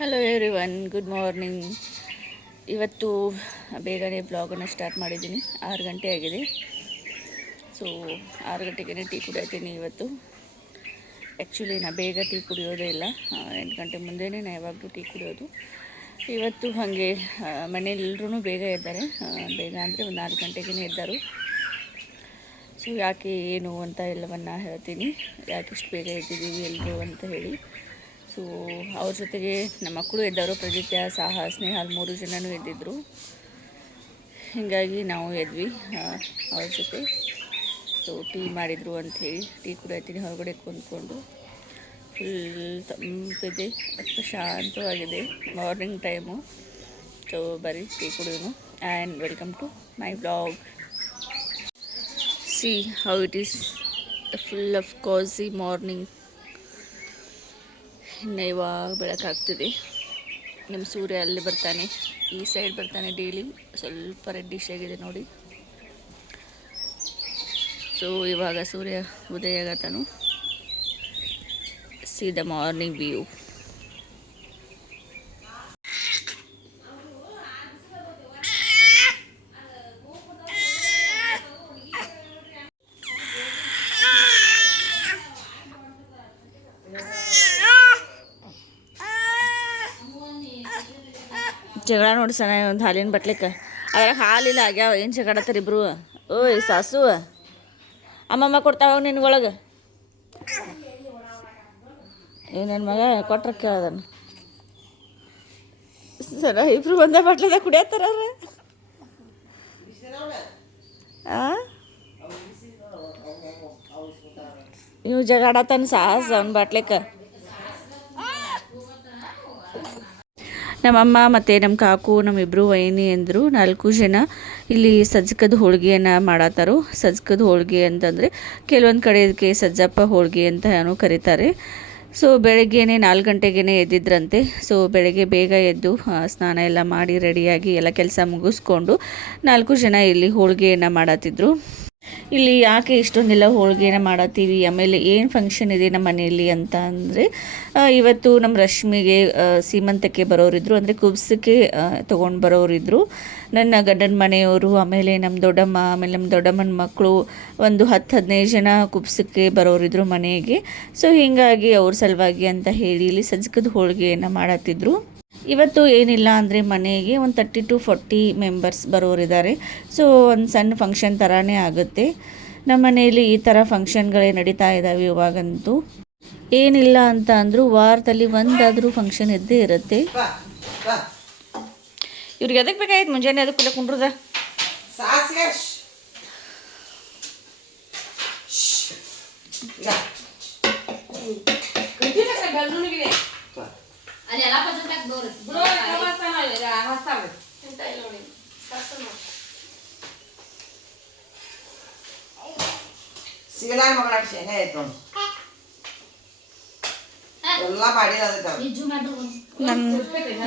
Hello everyone, good morning. ಇವತ್ತು ಬೇಗನೆ ಬ್ಲಾಗನ್ನು start ಮಾಡಿದ್ದೀನಿ. 6 ಗಂಟೆ ಆಗಿದೆ. ಸೊ 6 ಗಂಟೆಗೆ ಟೀ ಕುಡಿತೀನಿ ಇವತ್ತು. ಆ್ಯಕ್ಚುಲಿ ನಾನು ಬೇಗ ಟೀ ಕುಡಿಯೋದೇ ಇಲ್ಲ. 8 ಗಂಟೆ ಮುಂದೆನೇ ನಾನು ಯಾವಾಗಲೂ ಟೀ ಕುಡಿಯೋದು. ಇವತ್ತು ಹಾಗೆ ಮನೇಲಿ ಎಲ್ಲರೂ ಬೇಗ ಎದ್ದಾರೆ. ಬೇಗ ಅಂದರೆ ಒಂದು 4 ಗಂಟೆಗೇ ಎದ್ದರು. ಸೊ ಯಾಕೆ ಏನು ಅಂತ ಎಲ್ಲವನ್ನು ಹೇಳ್ತೀನಿ, ಯಾಕೆ ಇಷ್ಟು ಬೇಗ ಎದ್ದಿದ್ದೀವಿ ಎಲ್ಲರೂ ಅಂತ ಹೇಳಿ. ಸೊ ಅವ್ರ ಜೊತೆಗೆ ನಮ್ಮ ಮಕ್ಕಳು ಎದ್ದವರು, ಪ್ರದಿತ್ಯ, ಸಾಹ, ಸ್ನೇಹ, 3 ಜನನೂ ಎದ್ದಿದ್ರು. ಹೀಗಾಗಿ ನಾವು ಎದ್ವಿ ಅವ್ರ ಜೊತೆ. ಸೊ ಟೀ ಮಾಡಿದರು ಅಂಥೇಳಿ ಟೀ ಕುಡಿಯತ್ತೀನಿ ಹೊರಗಡೆ ಕುಂತ್ಕೊಂಡು. ಫುಲ್ ತಂಪಿದೆ, ಶಾಂತವಾಗಿದೆ, ಮಾರ್ನಿಂಗ್ ಟೈಮು. ಸೊ ಬರೀ ಟೀ ಕುಡಿಯೋನು. And welcome to my blog. See how it is full of cosy morning. ಇನ್ನು ಇವಾಗ ಬೆಳಕಾಗ್ತಿದೆ. ನಮ್ಮ ಸೂರ್ಯ ಅಲ್ಲಿ ಬರ್ತಾನೆ, ಈ ಸೈಡ್ ಬರ್ತಾನೆ ಡೈಲಿ. ಸ್ವಲ್ಪ ರೆಡ್ಡಿಶ್ ಆಗಿದೆ ನೋಡಿ. ಸೊ ಇವಾಗ ಸೂರ್ಯ ಉದಯ ಆಗತಾನು. See the morning view. ಜಗಳ ನೋಡಿ ಸಣ್ಣ ಒಂದು ಹಾಲಿನ ಬಟ್ಲಿಕ್ಕೆ ಅದ್ರಾಗ ಹಾಲಿಲ್ಲ ಆಗ್ಯಾವ. ಏನು ಜಗಳತ್ತಾರ ಇಬ್ರು? ಓಯ್ ಸಾಸು, ಅಮ್ಮಮ್ಮ ಕೊಡ್ತಾವ ನಿನ್ಗೊಳಗೆ. ನನ್ನ ಮಗ ಕೊಟ್ರ ಕೇಳದನು. ಸರ ಇಬ್ರು ಒಂದೇ ಬಟ್ಲದಾಗ ಕುಡಿಯತ್ತಾರ ಅವ್ರ. ಇವು ಜಗಾಡತಾನ ಸಾಹಸ ಅವ್ನ ಬಾಟ್ಲಿಕ್ಕೆ. ನಮ್ಮಮ್ಮ ಮತ್ತು ನಮ್ಮ ಕಾಕು, ನಮ್ಮಿಬ್ಬರು ವೈನಿ ಅಂದರು 4 ಜನ ಇಲ್ಲಿ ಸಜ್ಜಕದ ಹೋಳಿಗೆಯನ್ನು ಮಾಡತ್ತಾರು. ಸಜ್ಜಕದ ಹೋಳಿಗೆ ಅಂತಂದರೆ ಕೆಲವೊಂದು ಕಡೆ ಇದಕ್ಕೆ ಸಜ್ಜಪ್ಪ ಹೋಳಿಗೆ ಅಂತ ಏನೋ ಕರೀತಾರೆ. ಸೊ ಬೆಳಗ್ಗೆನೇ 4 ಗಂಟೆಗೇ ಎದ್ದಿದ್ರಂತೆ. ಸೊ ಬೆಳಗ್ಗೆ ಬೇಗ ಎದ್ದು ಸ್ನಾನ ಎಲ್ಲ ಮಾಡಿ ರೆಡಿಯಾಗಿ ಎಲ್ಲ ಕೆಲಸ ಮುಗಿಸ್ಕೊಂಡು 4 ಜನ ಇಲ್ಲಿ ಹೋಳಿಗೆಯನ್ನು ಮಾಡತ್ತಿದ್ರು. ಇಲ್ಲಿ ಯಾಕೆ ಇಷ್ಟೊಂದೆಲ್ಲ ಹೋಳಿಗೆನ ಮಾಡತ್ತೀವಿ, ಆಮೇಲೆ ಏನು ಫಂಕ್ಷನ್ ಇದೆ ನಮ್ಮ ಮನೆಯಲ್ಲಿ ಅಂತ ಅಂದರೆ, ಇವತ್ತು ನಮ್ಮ ರಶ್ಮಿಗೆ ಸೀಮಂತಕ್ಕೆ ಬರೋರಿದ್ರು, ಅಂದರೆ ಕುಬ್ಸಕ್ಕೆ ತೊಗೊಂಡು ಬರೋರಿದ್ರು. ನನ್ನ ಗಂಡನ ಮನೆಯವರು, ಆಮೇಲೆ ನಮ್ಮ ದೊಡ್ಡಮ್ಮ, ಆಮೇಲೆ ನಮ್ಮ ದೊಡ್ಡಮ್ಮನ ಮಕ್ಕಳು, ಒಂದು 10-15 ಜನ ಕುಬ್ಸಕ್ಕೆ ಬರೋರಿದ್ರು ಮನೆಗೆ. ಸೊ ಹೀಗಾಗಿ ಅವ್ರ ಸಲುವಾಗಿ ಅಂತ ಹೇಳಿ ಇಲ್ಲಿ ಸಜ್ಜಕದ ಹೋಳಿಗೆಯನ್ನು ಮಾಡತ್ತಿದ್ರು. ಇವತ್ತು ಏನಿಲ್ಲ ಅಂದರೆ ಮನೆಗೆ ಒಂದು 30 to 40 ಮೆಂಬರ್ಸ್ ಬರೋರಿದ್ದಾರೆ. ಸೊ ಒಂದು ಸಣ್ಣ ಫಂಕ್ಷನ್ ಥರನೇ ಆಗುತ್ತೆ. ನಮ್ಮ ಮನೆಯಲ್ಲಿ ಈ ಥರ ಫಂಕ್ಷನ್ಗಳೇ ನಡೀತಾ ಇದ್ದಾವೆ ಇವಾಗಂತೂ. ಏನಿಲ್ಲ ಅಂತ ಅಂದರೂ ವಾರದಲ್ಲಿ ಒಂದಾದರೂ ಫಂಕ್ಷನ್ ಇದ್ದೇ ಇರುತ್ತೆ. ಇವ್ರಿಗೆ ಅದಕ್ಕೆ ಬೇಕಾಯ್ತು ಮುಂಜಾನೆ ಅದಕ್ಕೆ ಕುಂಡ್ರದ.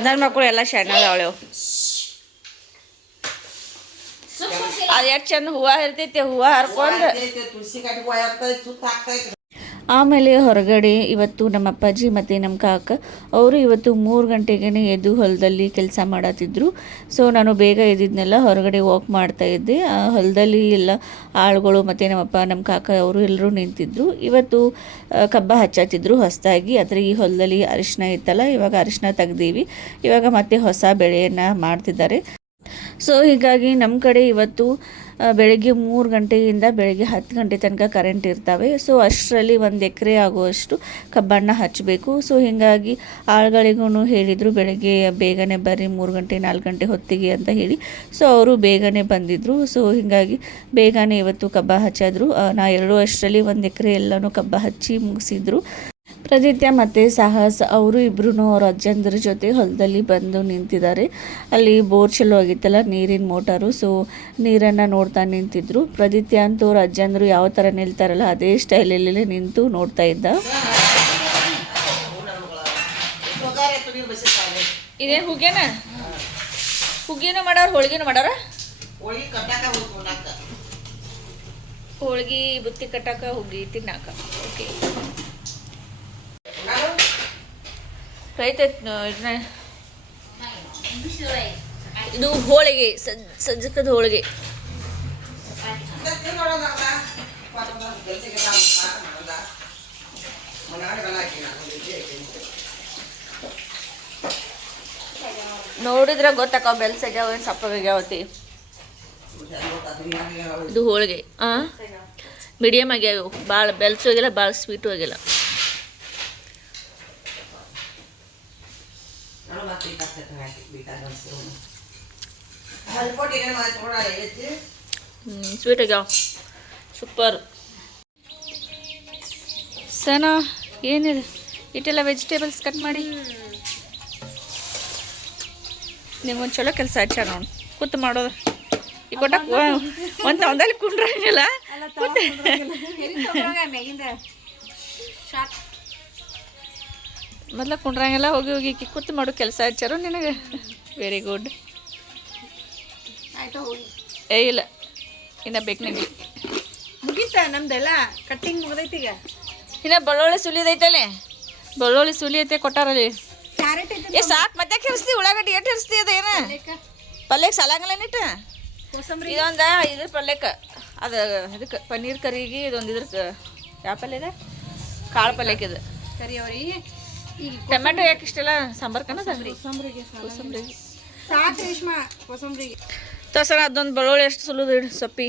ನನ್ನ ಮಕ್ಕಳು ಎಲ್ಲ ಶಾಣದವಳು. ಅದು ಎಷ್ಟು ಚಂದ ಹೂವು ಇರ್ತೈತಿ, ಹೂವು ಹರ್ಕೊಂಡು. ಆಮೇಲೆ ಹೊರಗಡೆ ಇವತ್ತು ನಮ್ಮ ಅಪ್ಪಾಜಿ ಮತ್ತು ನಮ್ಮ ಕಾಕ ಅವರು ಇವತ್ತು 3 ಗಂಟೆಗೇ ಎದ್ದು ಹೊಲದಲ್ಲಿ ಕೆಲಸ ಮಾಡತ್ತಿದ್ರು. ಸೊ ನಾನು ಬೇಗ ಎದ್ದಿದ್ನೆಲ್ಲ ಹೊರಗಡೆ ವಾಕ್ ಮಾಡ್ತಾಯಿದ್ದೆ. ಹೊಲದಲ್ಲಿ ಎಲ್ಲ ಆಳುಗಳು ಮತ್ತು ನಮ್ಮಪ್ಪ, ನಮ್ಮ ಕಾಕ ಅವರು ಎಲ್ಲರೂ ನಿಂತಿದ್ದರು. ಇವತ್ತು ಕಬ್ಬ ಹಚ್ಚತ್ತಿದ್ರು ಹೊಸದಾಗಿ. ಆದರೆ ಈ ಹೊಲದಲ್ಲಿ ಅರಿಶಿನ ಇತ್ತಲ್ಲ, ಇವಾಗ ಅರಿಶಿನ ತೆಗ್ದೀವಿ. ಇವಾಗ ಮತ್ತೆ ಹೊಸ ಬೆಳೆಯನ್ನು ಮಾಡ್ತಿದ್ದಾರೆ. ಸೊ ಹೀಗಾಗಿ ನಮ್ಮ ಕಡೆ ಇವತ್ತು ಬೆಳಗ್ಗೆ 3 ಗಂಟೆಯಿಂದ ಬೆಳಗ್ಗೆ 10 ಗಂಟೆ ತನಕ ಕರೆಂಟ್ ಇರ್ತವೆ. ಸೊ ಅಷ್ಟರಲ್ಲಿ 1 ಎಕರೆ ಆಗುವಷ್ಟು ಕಬ್ಬನ್ನು ಹಚ್ಚಬೇಕು. ಸೊ ಹೀಗಾಗಿ ಆಳುಗಳಿಗೂ ಹೇಳಿದರು ಬೆಳಗ್ಗೆ ಬೇಗನೆ ಬರ್ರಿ 3 ಗಂಟೆ 4 ಗಂಟೆ ಹೊತ್ತಿಗೆ ಅಂತ ಹೇಳಿ. ಸೊ ಅವರು ಬೇಗನೆ ಬಂದಿದ್ದರು. ಸೊ ಹೀಗಾಗಿ ಬೇಗನೆ ಇವತ್ತು ಕಬ್ಬ ಹಚ್ಚಿದ್ರು. ನಾ 2 ಅಷ್ಟರಲ್ಲಿ 1 ಎಕರೆ ಎಲ್ಲನೂ ಕಬ್ಬ ಹಚ್ಚಿ ಮುಗಿಸಿದ್ರು. ಪ್ರದಿತ್ಯ ಮತ್ತು ಸಾಹಸ್ ಅವರು ಇಬ್ಬರೂ ಅವ್ರ ಅಜ್ಜಂದ್ರ ಜೊತೆ ಹೊಲದಲ್ಲಿ ಬಂದು ನಿಂತಿದ್ದಾರೆ. ಅಲ್ಲಿ ಬೋರ್ ಚಲೋ ಆಗಿತ್ತಲ್ಲ, ನೀರಿನ ಮೋಟಾರು. ಸೊ ನೀರನ್ನು ನೋಡ್ತಾ ನಿಂತಿದ್ರು. ಪ್ರದಿತ್ಯ ಅಂತೂ ಅವ್ರ ಅಜ್ಜಂದ್ರು ಯಾವ ಥರ ನಿಲ್ತಾರಲ್ಲ ಅದೇ ಸ್ಟೈಲಲ್ಲೇ ನಿಂತು ನೋಡ್ತಾ ಇದ್ದ. ಇದೇನು ಹುಗ್ಗೇನ? ಹುಗ್ಗಿನೂ ಮಾಡೋರು, ಹೋಳಿಗೆನೂ ಮಾಡೋರ? ಹೋಳಿಗೆ ಬುತ್ತಿ ಕಟ್ಟಾಕ, ಹುಗ್ಗಿ ತಿನ್ನಾಕ. ಓಕೆ, ಕೈತೈತೆ ಇದು ಹೋಳಿಗೆ ಸಜ್ಜಕದ ಹೋಳಿಗೆ. ನೋಡಿದ್ರೆ ಗೊತ್ತಾಕ ಬೆಲ್ ಸಗ್ಯಾವ ಸಪ್ಪಗಾಗ್ಯಾವತಿ. ಇದು ಹೋಳಿಗೆ ಮೀಡಿಯಮ್ ಆಗ್ಯಾವ, ಭಾಳ ಬೆಲ್ಸು ಆಗಿಲ್ಲ, ಭಾಳ ಸ್ವೀಟು ಆಗಿಲ್ಲ. ಸ್ವೀಟ್ ಆಗ್ಯಾವ, ಸೂಪರ್. ಸನ ಏನಿದೆ ಇಟ್ಟೆಲ್ಲ ವೆಜಿಟೇಬಲ್ಸ್ ಕಟ್ ಮಾಡಿ ನಿಮ್ಗೊಂದು ಚಲೋ ಕೆಲಸ ಹಚ್ಚಾರ ನೋಡಿ ಕೂತು ಮಾಡೋದು. ಈ ಕೊಟ್ಟ ಒಂದು ಒಂದಲ್ಲಿ ಕುಂಡ್ರಂಗಿಲ್ಲ, ಮೊದ್ಲ ಕುಂಡ್ರಂಗಿಲ್ಲ, ಹೋಗಿ ಹೋಗಿ ಕೂತು ಮಾಡೋ ಕೆಲಸ ಹಚ್ಚಾರು ನಿನಗೆ. Very good. ಏ ಇಲ್ಲ, ಇನ್ನು ಬೇಕು ನಿಮಗೆ. ಮುಗೀತ ನಮ್ದೆಲ್ಲ ಕಟ್ಟಿಂಗ್ ಮುಗ್ದೈತಿ. ಈಗ ಇನ್ನು ಬೆಳ್ಳುಳ್ಳಿ ಸುಲಿದೈತಲ್ಲೇ, ಬೆಳ್ಳುಳ್ಳಿ ಸುಲಿ ಐತೆ ಕೊಟ್ಟಾರಲ್ಲಿ. ಕ್ಯಾರೆಟ್ ಏ ಸಾಕು, ಮತ್ತೆ ಹೆರಿಸ್ತಿ ಉಳ್ಳಾಗಡ್ಡಿ ಎಷ್ಟು ಹೆರಿಸ್ತಿ ಅದೇನ ಪಲ್ಯಕ್ಕೆ ಸಾಲಾಗಲ್ಲ ನಿಟ್ಟು. ಇದೊಂದು ಇದ್ರ ಪಲ್ಯಕ್ಕೆ ಅದು ಇದಕ್ಕೆ ಪನ್ನೀರ್ ಕರಿಗೆ, ಇದೊಂದು ಇದ್ರಕ್ಕೆ ಯಾವ ಪಲ್ಯ ಇದೆ, ಕಾಳು ಪಲ್ಯಕ್ಕೆ ಇದು ಕರಿ ಅವ್ರಿಗೆ. ಈಗ ಟೊಮೆಟೊ ಯಾಕೆ ಇಷ್ಟೆಲ್ಲ ಸಾಂಬಾರು ಕಣ ಕೋಸಂಬರಿಗೆ ಸಾಕು ರೇಷ್ಮಾ ಕೋಸಂಬರಿಗೆ ತೋರ್ಸೋಣ. ಅದೊಂದು ಬೆಳ್ಳುಳ್ಳಿ ಎಷ್ಟು ಸುಲಿದು ಇಡು ಸೊಪ್ಪಿ.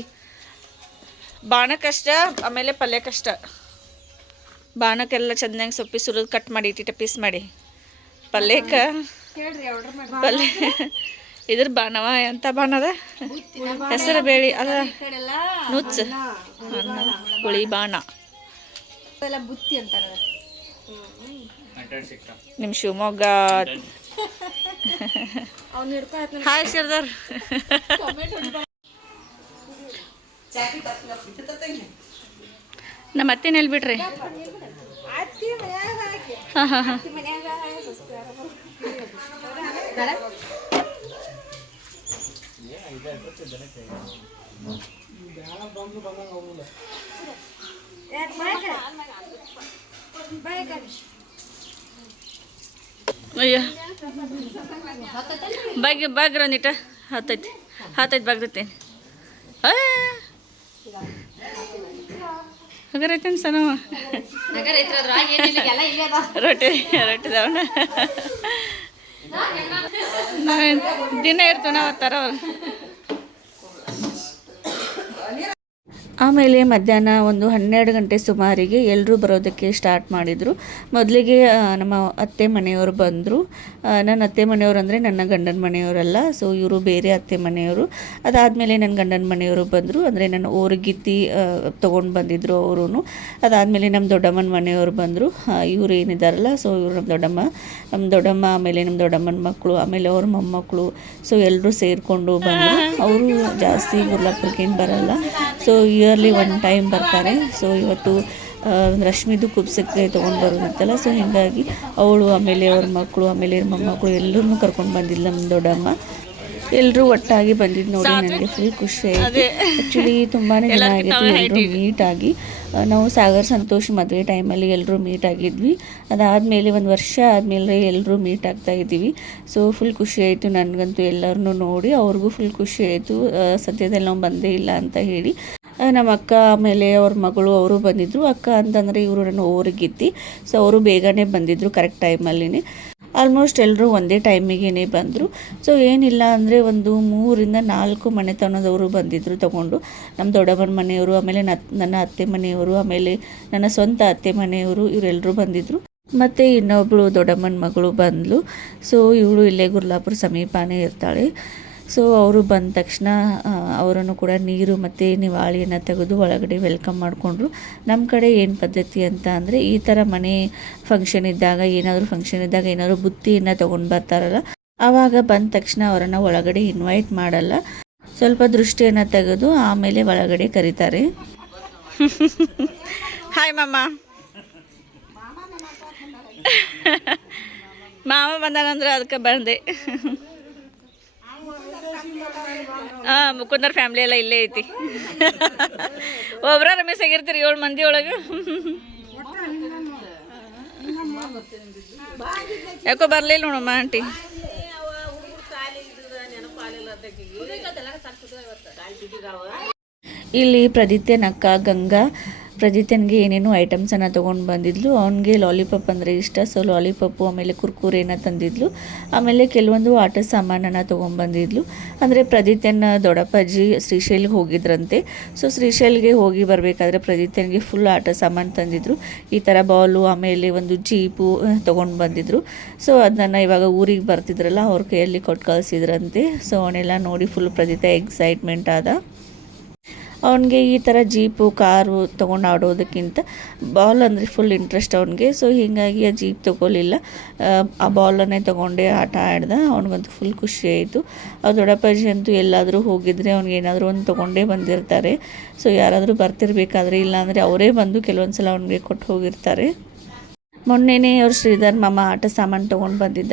ಬಾಣಕ್ಕಷ್ಟ, ಆಮೇಲೆ ಪಲ್ಯಕ್ಕಷ್ಟ. ಬಾಣಕ್ಕೆಲ್ಲ ಚೆನ್ನಾಗಿ ಸೊಪ್ಪಿ ಸುಲಿದು ಕಟ್ ಮಾಡಿ ಇಟ್ಟಿಟ್ಟ ಪೀಸ್ ಮಾಡಿ. ಪಲ್ಯಕ್ಕೆ ಪಲ್ಯ ಇದ್ರ ಬಾಣವ ಎಂಥ ಬಾಣ ಅದ, ಹೆಸರು ಬೇಳಿ ಅದ, ನುಚ್ಚ ಹುಳಿ ಬಾಣ, ಬುತ್ತಿ ಅಂತಾರ ನಿಮ್ಮ ಶಿವಮೊಗ್ಗ. ಹಾಯ್ ಶಿರ್ದಾರ್. ನಮ್ಮ ಅತ್ತೆನ ಎಲ್ಲಿ ಬಿಟ್ರಿ? ಹಾಂ ಹಾಂ ಹಾಂ. ಅಯ್ಯ ಬಾಗ್ರ ನೀಟ ಹತ್ತೈತಿ ಬಾಗ್ರತೇನೆ. ಹಗರೈತೇನು ಸನ ರೊಟ್ಟಿದವನ ದಿನ ಇರ್ತೀವಿ ನಾವು ತರವಲ್ಲ. ಆಮೇಲೆ ಮಧ್ಯಾಹ್ನ ಒಂದು 12 ಗಂಟೆ ಸುಮಾರಿಗೆ ಎಲ್ಲರೂ ಬರೋದಕ್ಕೆ ಸ್ಟಾರ್ಟ್ ಮಾಡಿದರು. ಮೊದಲಿಗೆ ನಮ್ಮ ಅತ್ತೆ ಮನೆಯವರು ಬಂದರು. ನನ್ನ ಅತ್ತೆ ಮನೆಯವರು ಅಂದರೆ ನನ್ನ ಗಂಡನ ಮನೆಯವರಲ್ಲ, ಸೊ ಇವರು ಬೇರೆ ಅತ್ತೆ ಮನೆಯವರು. ಅದಾದಮೇಲೆ ನನ್ನ ಗಂಡನ ಮನೆಯವರು ಬಂದರು, ಅಂದರೆ ನನ್ನ ಓರ್ಗಿತ್ತಿ ತೊಗೊಂಡು ಬಂದಿದ್ದರು ಅವರು. ಅದಾದಮೇಲೆ ನಮ್ಮ ದೊಡ್ಡಮ್ಮನ ಮನೆಯವರು ಬಂದರು. ಇವರು ಏನಿದ್ದಾರಲ್ಲ, ಸೊ ಇವರು ನಮ್ಮ ದೊಡ್ಡಮ್ಮ ಆಮೇಲೆ ನಮ್ಮ ದೊಡ್ಡಮ್ಮನ ಮಕ್ಕಳು, ಆಮೇಲೆ ಅವ್ರ ಮೊಮ್ಮಕ್ಕಳು, ಸೊ ಎಲ್ಲರೂ ಸೇರಿಕೊಂಡು ಬಂದರು. ಅವರು ಜಾಸ್ತಿ ಗುರ್ಲಾಪುರಕ್ಕೇನು ಬರಲ್ಲ, ಸೊ ಇಯರ್ಲಿ ಒನ್ ಟೈಮ್ ಬರ್ತಾರೆ. ಸೊ ಇವತ್ತು ರಶ್ಮಿದು ಕುಬ್ಸಕ್ಕೆ ತೊಗೊಂಡು ಬರೋದಿತ್ತಲ್ಲ, ಸೊ ಹೀಗಾಗಿ ಅವಳು ಆಮೇಲೆ ಅವ್ರ ಮಕ್ಕಳು ಆಮೇಲೆ ಮೊಮ್ಮಕ್ಕಳು ಎಲ್ಲರನ್ನೂ ಕರ್ಕೊಂಡು ಬಂದಿಲ್ಲ ನಮ್ಮ ದೊಡ್ಡಮ್ಮ. ಎಲ್ಲರೂ ಒಟ್ಟಾಗಿ ಬಂದಿದ್ದು ನೋಡಿ ನನಗೆ ಫುಲ್ ಖುಷಿ ಆಯಿತು. ಆ್ಯಕ್ಚುಲಿ ತುಂಬಾ ಜನ ಆಗಿತ್ತು ಎಲ್ಲರೂ ಮೀಟಾಗಿ. ನಾವು ಸಾಗರ್ ಸಂತೋಷ್ ಮದುವೆ ಟೈಮಲ್ಲಿ ಎಲ್ಲರೂ ಮೀಟ್ ಆಗಿದ್ವಿ. ಅದಾದಮೇಲೆ 1 ವರ್ಷ ಆದಮೇಲೆ ಎಲ್ಲರೂ ಮೀಟ್ ಆಗ್ತಾ ಇದ್ದೀವಿ. ಸೊ ಫುಲ್ ಖುಷಿ ಆಯಿತು ನನಗಂತೂ ಎಲ್ಲರನ್ನೂ ನೋಡಿ. ಅವ್ರಿಗೂ ಫುಲ್ ಖುಷಿ ಆಯಿತು, ಸದ್ಯದಲ್ಲಿ ನಾವು ಬಂದೇ ಇಲ್ಲ ಅಂತ ಹೇಳಿ. ನಮ್ಮ ಅಕ್ಕ ಆಮೇಲೆ ಅವ್ರ ಮಗಳು ಅವರು ಬಂದಿದ್ದರು. ಅಕ್ಕ ಅಂತಂದರೆ ಇವರು ನನ್ನ ಓರಿಗಿತ್ತಿ, ಸೊ ಅವರು ಬೇಗನೆ ಬಂದಿದ್ದರು ಕರೆಕ್ಟ್ ಟೈಮಲ್ಲಿನೇ. ಆಲ್ಮೋಸ್ಟ್ ಎಲ್ಲರೂ ಒಂದೇ ಟೈಮಿಗೇ ಬಂದರು. ಸೊ ಏನಿಲ್ಲ ಅಂದರೆ ಒಂದು 3 ರಿಂದ 4 ಮನೆತನದವರು ಬಂದಿದ್ದರು ತಗೊಂಡು. ನಮ್ಮ ದೊಡ್ಡಮ್ಮನ ಮನೆಯವರು, ಆಮೇಲೆ ನನ್ನ ಅತ್ತೆ ಮನೆಯವರು, ಆಮೇಲೆ ನನ್ನ ಸ್ವಂತ ಅತ್ತೆ ಮನೆಯವರು, ಇವರೆಲ್ಲರೂ ಬಂದಿದ್ದರು. ಮತ್ತು ಇನ್ನೊಬ್ಬಳು ದೊಡ್ಡಮ್ಮನ ಮಗಳು ಬಂದಳು. ಸೊ ಇವಳು ಇಲ್ಲೇ ಗುರ್ಲಾಪುರ ಸಮೀಪನೇ ಇರ್ತಾಳೆ. ಸೊ ಅವರು ಬಂದ ತಕ್ಷಣ ಅವರನ್ನು ಕೂಡ ನೀರು ಮತ್ತು ನಿವಾಳಿಯನ್ನು ತೆಗೆದು ಒಳಗಡೆ ವೆಲ್ಕಮ್ ಮಾಡಿಕೊಂಡ್ರು. ನಮ್ಮ ಕಡೆ ಏನು ಪದ್ಧತಿ ಅಂತ ಅಂದರೆ, ಈ ಥರ ಮನೆ ಫಂಕ್ಷನ್ ಇದ್ದಾಗ, ಏನಾದರೂ ಬುತ್ತಿಯನ್ನು ತೊಗೊಂಡು ಬರ್ತಾರಲ್ಲ, ಆವಾಗ ಬಂದ ತಕ್ಷಣ ಅವರನ್ನು ಒಳಗಡೆ ಇನ್ವೈಟ್ ಮಾಡಲ್ಲ. ಸ್ವಲ್ಪ ದೃಷ್ಟಿಯನ್ನು ತೆಗೆದು ಆಮೇಲೆ ಒಳಗಡೆ ಕರೀತಾರೆ. ಹಾಯ್ ಮಾಮ. ಮಾಮ ಬಂದಾನಂದ್ರೆ ಅದಕ್ಕೆ ಬಂದೆ. ಮುಕುಂದರ್ ಫ್ಯಾಮ್ಲಿ ಎಲ್ಲ ಇಲ್ಲೇ ಐತಿ. ಒಬ್ರ ರಮೇಶ್ ಆಗಿರ್ತೀರಿ 7 ಮಂದಿ ಒಳಗೆ. ಯಾಕೋ ಬರಲಿಲ್ಲ ನೋಡಮ್ಮ ಆಂಟಿ. ಇಲ್ಲಿ ಪ್ರದಿತ್ಯನಕ್ಕ ಗಂಗಾ ಪ್ರದಿತ್ಯನಿಗೆ ಏನೇನೋ ಐಟಮ್ಸನ್ನು ತೊಗೊಂಡು ಬಂದಿದ್ಲು. ಅವನಿಗೆ ಲಾಲಿಪಾಪ್ ಅಂದರೆ ಇಷ್ಟ, ಸೊ ಲಾಲಿಪಾಪು ಆಮೇಲೆ ಕುರ್ಕುರೇನ ತಂದಿದ್ಲು. ಆಮೇಲೆ ಕೆಲವೊಂದು ಆಟ ಸಾಮಾನನ್ನು ತೊಗೊಂಡ್ಬಂದಿದ್ಲು. ಅಂದರೆ ಪ್ರದಿತ್ಯನ ದೊಡ್ಡಪ್ಪಾಜಿ ಶ್ರೀಶೈಲ್ಗೆ ಹೋಗಿದ್ರಂತೆ. ಸೊ ಶ್ರೀಶೈಲ್ಗೆ ಹೋಗಿ ಬರಬೇಕಾದ್ರೆ ಪ್ರದಿತ್ಯನಿಗೆ ಫುಲ್ ಆಟ ಸಾಮಾನು ತಂದಿದ್ರು. ಈ ಥರ ಬಾಲು ಆಮೇಲೆ ಒಂದು ಜೀಪು ತೊಗೊಂಡು ಬಂದಿದ್ರು. ಸೊ ಅದನ್ನು ಇವಾಗ ಊರಿಗೆ ಬರ್ತಿದ್ರಲ್ಲ ಅವ್ರ ಕೈಯಲ್ಲಿ ಕೊಟ್ಟು ಕಳಿಸಿದ್ರಂತೆ. ಸೊ ಅವನ್ನೆಲ್ಲ ನೋಡಿ ಫುಲ್ ಪ್ರದಿತ್ಯ ಎಕ್ಸೈಟ್ಮೆಂಟ್ ಆದ. ಅವನಿಗೆ ಈ ಥರ ಜೀಪು ಕಾರು ತೊಗೊಂಡು ಆಡೋದಕ್ಕಿಂತ ಬಾಲ್ ಅಂದರೆ ಫುಲ್ ಇಂಟ್ರೆಸ್ಟ್ ಅವನಿಗೆ. ಸೊ ಹೀಗಾಗಿ ಆ ಜೀಪ್ ತೊಗೊಲಿಲ್ಲ, ಆ ಬಾಲನ್ನೇ ತೊಗೊಂಡೇ ಆಟ ಆಡ್ದ. ಅವ್ನಿಗಂತೂ ಫುಲ್ ಖುಷಿ ಆಯಿತು. ಆ ದೊಡ್ಡಪ್ಪಾಜಿ ಅಂತೂ ಎಲ್ಲಾದರೂ ಹೋಗಿದ್ರೆ ಅವ್ನಿಗೆ ಏನಾದರೂ ಒಂದು ತೊಗೊಂಡೇ ಬಂದಿರ್ತಾರೆ. ಸೊ ಯಾರಾದರೂ ಬರ್ತಿರ್ಬೇಕಾದ್ರೆ ಇಲ್ಲಾಂದರೆ ಅವರೇ ಬಂದು ಕೆಲವೊಂದು ಸಲ ಅವನಿಗೆ ಕೊಟ್ಟು ಹೋಗಿರ್ತಾರೆ. ಮೊನ್ನೆನೇ ಅವ್ರು ಶ್ರೀಧರ್ ಮಾಮ ಆಟ ಸಾಮಾನು ತೊಗೊಂಡು ಬಂದಿದ್ದ,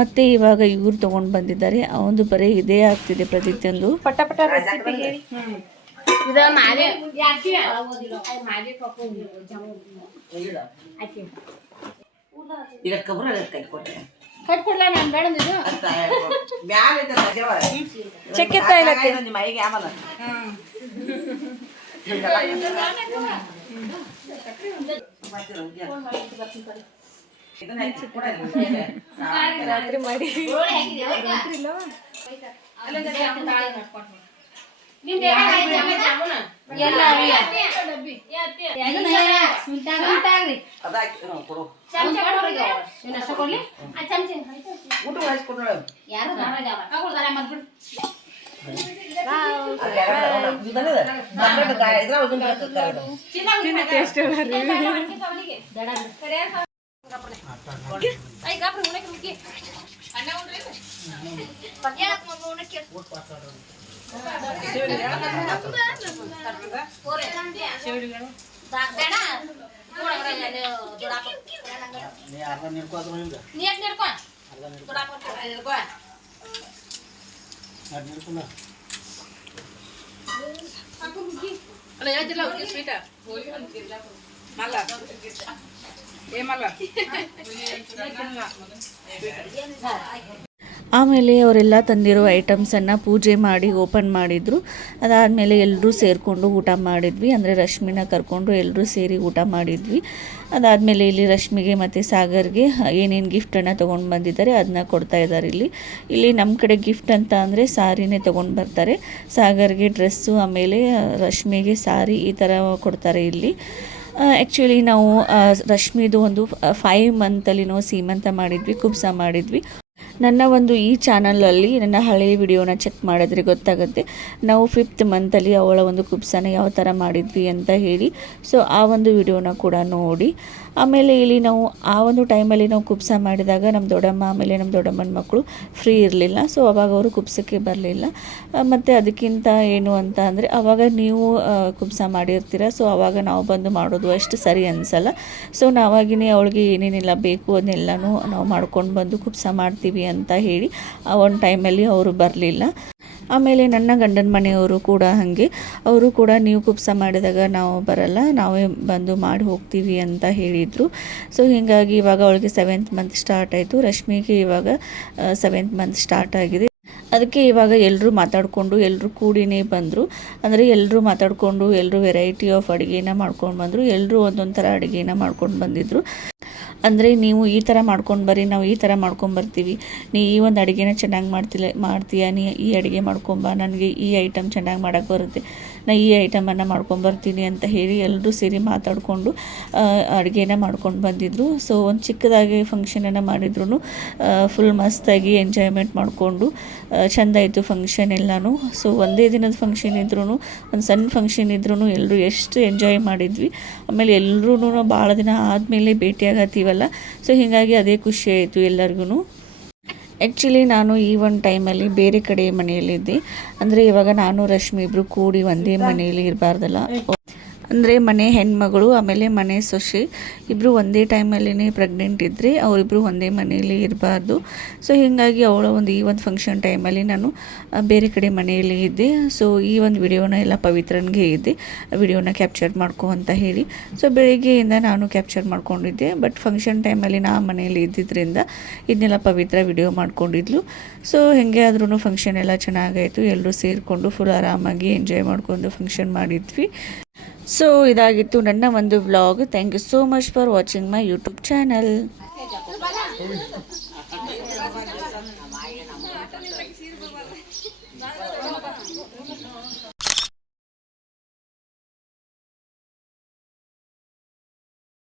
ಮತ್ತು ಇವಾಗ ಇವ್ರು ತೊಗೊಂಡು ಬಂದಿದ್ದಾರೆ. ಅವನು ಬರೀ ಇದೇ ಆಗ್ತಿದೆ ಪ್ರದಿತ್ಯಂದು. ಪಟ ಪಟ ರೆಸಿಪಿ ಹೇಳಿ. ಇದು ಮಾಲೆ ಮಾಲೆ ಪಾಪು ಈಗ ಕಬ್ರ ಕೈ ಕೊಟ್ಟೆ ಕಟ್ಕೊಡ್ಲ ನಾನು ಬೇಡ ಇದು ಮ್ಯಾಲ ಚೆಕ್ ಎತ್ತಾ ಇಲ್ಲ ನಿಮ್ಮ ಮೈಗೆ ಆಮಲ್ಲ ರಾತ್ರಿ ಮಾಡಿ ಆಮೇಲೆ ಅವರೆಲ್ಲ ತಂದಿರೋ ಐಟಮ್ಸನ್ನು ಪೂಜೆ ಮಾಡಿ ಓಪನ್ ಮಾಡಿದರು. ಅದಾದಮೇಲೆ ಎಲ್ಲರೂ ಸೇರಿಕೊಂಡು ಊಟ ಮಾಡಿದ್ವಿ. ಅಂದರೆ ರಶ್ಮಿನ ಕರ್ಕೊಂಡು ಎಲ್ಲರೂ ಸೇರಿ ಊಟ ಮಾಡಿದ್ವಿ. ಅದಾದಮೇಲೆ ಇಲ್ಲಿ ರಶ್ಮಿಗೆ ಮತ್ತು ಸಾಗರ್ಗೆ ಏನೇನು ಗಿಫ್ಟನ್ನು ತೊಗೊಂಡು ಬಂದಿದ್ದಾರೆ ಅದನ್ನ ಕೊಡ್ತಾ ಇದ್ದಾರೆ. ಇಲ್ಲಿ ನಮ್ಮ ಕಡೆ ಗಿಫ್ಟ್ ಅಂತ ಅಂದರೆ ಸಾರಿನೇ ತೊಗೊಂಡು ಬರ್ತಾರೆ. ಸಾಗರ್ಗೆ ಡ್ರೆಸ್ಸು, ಆಮೇಲೆ ರಶ್ಮಿಗೆ ಸಾರಿ, ಈ ಥರ ಕೊಡ್ತಾರೆ ಇಲ್ಲಿ. ಆ್ಯಕ್ಚುಲಿ ನಾವು ರಶ್ಮಿದು ಒಂದು 5 ಮಂತಲ್ಲಿ ನಾವು ಸೀಮಂತ ಮಾಡಿದ್ವಿ, ಕುಬ್ಸ ಮಾಡಿದ್ವಿ. ನನ್ನ ಒಂದು ಈ ಚಾನಲಲ್ಲಿ ನನ್ನ ಹಳೆಯ ವಿಡಿಯೋನ ಚೆಕ್ ಮಾಡಿದ್ರೆ ಗೊತ್ತಾಗುತ್ತೆ ನಾವು 5th ಮಂತಲ್ಲಿ ಅವಳ ಒಂದು ಕುಬ್ಸನ ಯಾವ ಥರ ಮಾಡಿದ್ವಿ ಅಂತ ಹೇಳಿ. ಸೊ ಆ ಒಂದು ವಿಡಿಯೋನ ಕೂಡ ನೋಡಿ. ಆಮೇಲೆ ಇಲ್ಲಿ ನಾವು ಆ ಒಂದು ಟೈಮಲ್ಲಿ ನಾವು ಕುಬ್ಸ ಮಾಡಿದಾಗ ನಮ್ಮ ದೊಡ್ಡಮ್ಮ ಆಮೇಲೆ ನಮ್ಮ ದೊಡ್ಡಮ್ಮನ ಮಕ್ಕಳು ಫ್ರೀ ಇರಲಿಲ್ಲ. ಸೊ ಅವಾಗ ಅವರು ಕುಬ್ಸಕ್ಕೆ ಬರಲಿಲ್ಲ. ಮತ್ತು ಅದಕ್ಕಿಂತ ಏನು ಅಂತ ಅಂದರೆ ಅವಾಗ ನೀವು ಕುಬ್ಸ ಮಾಡಿರ್ತೀರ, ಸೊ ಅವಾಗ ನಾವು ಬಂದು ಮಾಡೋದು ಅಷ್ಟು ಸರಿ ಅನಿಸಲ್ಲ. ಸೊ ನಾವಾಗಿನೇ ಅವಳಿಗೆ ಏನೇನೆಲ್ಲ ಬೇಕು ಅದನ್ನೆಲ್ಲನೂ ನಾವು ಮಾಡ್ಕೊಂಡು ಬಂದು ಕುಬ್ಸ ಮಾಡ್ತೀವಿ ಅಂತ ಹೇಳಿ ಆ ಒಂದು ಟೈಮಲ್ಲಿ ಅವರು ಬರಲಿಲ್ಲ. ಆಮೇಲೆ ನನ್ನ ಗಂಡನ ಮನೆಯವರು ಕೂಡ ಹಾಗೆ, ಅವರು ಕೂಡ ನೀವು ಕುಬ್ಸ ಮಾಡಿದಾಗ ನಾವು ಬರಲ್ಲ, ನಾವೇ ಬಂದು ಮಾಡಿ ಹೋಗ್ತೀವಿ ಅಂತ ಹೇಳಿದರು. ಸೊ ಹೀಗಾಗಿ ಇವಾಗ ಅವಳಿಗೆ 7th ಮಂತ್ ಸ್ಟಾರ್ಟ್ ಆಯಿತು. ರಶ್ಮಿಗೆ ಇವಾಗ 7th ಮಂತ್ ಸ್ಟಾರ್ಟ್ ಆಗಿದೆ. ಅದಕ್ಕೆ ಇವಾಗ ಎಲ್ಲರೂ ಮಾತಾಡಿಕೊಂಡು ಎಲ್ಲರೂ ಕೂಡಿನೇ ಬಂದರು. ಅಂದರೆ ಎಲ್ಲರೂ ಮಾತಾಡಿಕೊಂಡು ಎಲ್ಲರೂ ವೆರೈಟಿ ಆಫ್ ಅಡುಗೆನ ಮಾಡ್ಕೊಂಡು ಬಂದರು. ಎಲ್ಲರೂ ಒಂದೊಂದು ಥರ ಅಡುಗೆನ ಮಾಡ್ಕೊಂಡು ಬಂದಿದ್ದರು. ಅಂದರೆ ನೀವು ಈ ಥರ ಮಾಡ್ಕೊಂಡು ಬರ್ರಿ, ನಾವು ಈ ಥರ ಮಾಡ್ಕೊಂಬರ್ತೀವಿ, ನೀ ಈ ಒಂದು ಅಡುಗೆನ ಚೆನ್ನಾಗಿ ಮಾಡ್ತೀಯ, ನೀ ಈ ಅಡುಗೆ ಮಾಡ್ಕೊಂಬ, ನನಗೆ ಈ ಐಟಮ್ ಚೆನ್ನಾಗಿ ಮಾಡೋಕ್ಕೆ ಬರುತ್ತೆ, ನಾ ಈ ಐಟಮನ್ನು ಮಾಡ್ಕೊಂಬರ್ತೀನಿ ಅಂತ ಹೇಳಿ ಎಲ್ಲರೂ ಸೇರಿ ಮಾತಾಡಿಕೊಂಡು ಅಡುಗೆನ ಮಾಡ್ಕೊಂಡು ಬಂದಿದ್ದರು. ಸೊ ಒಂದು ಚಿಕ್ಕದಾಗಿ ಫಂಕ್ಷನನ್ನು ಮಾಡಿದ್ರು, ಫುಲ್ ಮಸ್ತಾಗಿ ಎಂಜಾಯ್ಮೆಂಟ್ ಮಾಡಿಕೊಂಡು ಚೆಂದ ಇತ್ತು ಫಂಕ್ಷನ್ ಎಲ್ಲನೂ. ಸೊ ಒಂದೇ ದಿನದ ಫಂಕ್ಷನ್ ಇದ್ರೂ, ಒಂದು ಸಣ್ಣ ಫಂಕ್ಷನ್ ಇದ್ರೂ ಎಲ್ಲರೂ ಎಷ್ಟು ಎಂಜಾಯ್ ಮಾಡಿದ್ವಿ. ಆಮೇಲೆ ಎಲ್ಲರೂ ಭಾಳ ದಿನ ಆದಮೇಲೆ ಭೇಟಿಯಾಗತ್ತೀವಲ್ಲ, ಸೊ ಹೀಗಾಗಿ ಅದೇ ಖುಷಿ ಆಯಿತು ಎಲ್ಲರಿಗೂ. ಆ್ಯಕ್ಚುಲಿ ನಾನು ಈ ಒಂದು ಟೈಮಲ್ಲಿ ಬೇರೆ ಕಡೆ ಮನೆಯಲ್ಲಿದ್ದೆ. ಅಂದರೆ ಇವಾಗ ನಾನು ರಶ್ಮಿ ಇಬ್ಬರು ಕೂಡಿ ಒಂದೇ ಮನೆಯಲ್ಲಿ ಇರಬಾರ್ದಲ್ಲ, ಅಂದರೆ ಮನೆ ಹೆಣ್ಮಗಳು ಆಮೇಲೆ ಮನೆ ಸೊಸೆ ಇಬ್ಬರು ಒಂದೇ ಟೈಮಲ್ಲೇ ಪ್ರೆಗ್ನೆಂಟ್ ಇದ್ದರೆ ಅವರಿಬ್ಬರು ಒಂದೇ ಮನೆಯಲ್ಲಿ ಇರಬಾರ್ದು. ಸೊ ಹೀಗಾಗಿ ಅವಳ ಈ ಒಂದು ಫಂಕ್ಷನ್ ಟೈಮಲ್ಲಿ ನಾನು ಬೇರೆ ಕಡೆ ಮನೆಯಲ್ಲಿ ಇದ್ದೆ. ಸೊ ಈ ಒಂದು ವಿಡಿಯೋನ ಎಲ್ಲ ಪವಿತ್ರನಿಗೆ ಇದ್ದೆ ವಿಡಿಯೋನ ಕ್ಯಾಪ್ಚರ್ ಮಾಡ್ಕೊ ಅಂತ ಹೇಳಿ. ಸೊ ಬೆಳಿಗ್ಗೆಯಿಂದ ನಾನು ಕ್ಯಾಪ್ಚರ್ ಮಾಡ್ಕೊಂಡಿದ್ದೆ, ಬಟ್ ಫಂಕ್ಷನ್ ಟೈಮಲ್ಲಿ ನಾ ಮನೆಯಲ್ಲಿ ಇದ್ದಿದ್ದರಿಂದ ಇದನ್ನೆಲ್ಲ ಪವಿತ್ರ ವಿಡಿಯೋ ಮಾಡ್ಕೊಂಡಿದ್ಲು. ಸೊ ಹೇಗೆ ಆದ್ರೂ ಫಂಕ್ಷನ್ ಎಲ್ಲ ಚೆನ್ನಾಗಾಯಿತು, ಎಲ್ಲರೂ ಸೇರಿಕೊಂಡು ಫುಲ್ ಆರಾಮಾಗಿ ಎಂಜಾಯ್ ಮಾಡ್ಕೊಂಡು ಫಂಕ್ಷನ್ ಮಾಡಿದ್ವಿ. ಸೊ ಇದಾಗಿತ್ತು ನನ್ನ ಒಂದು vlog. Thank you so much for watching my YouTube channel.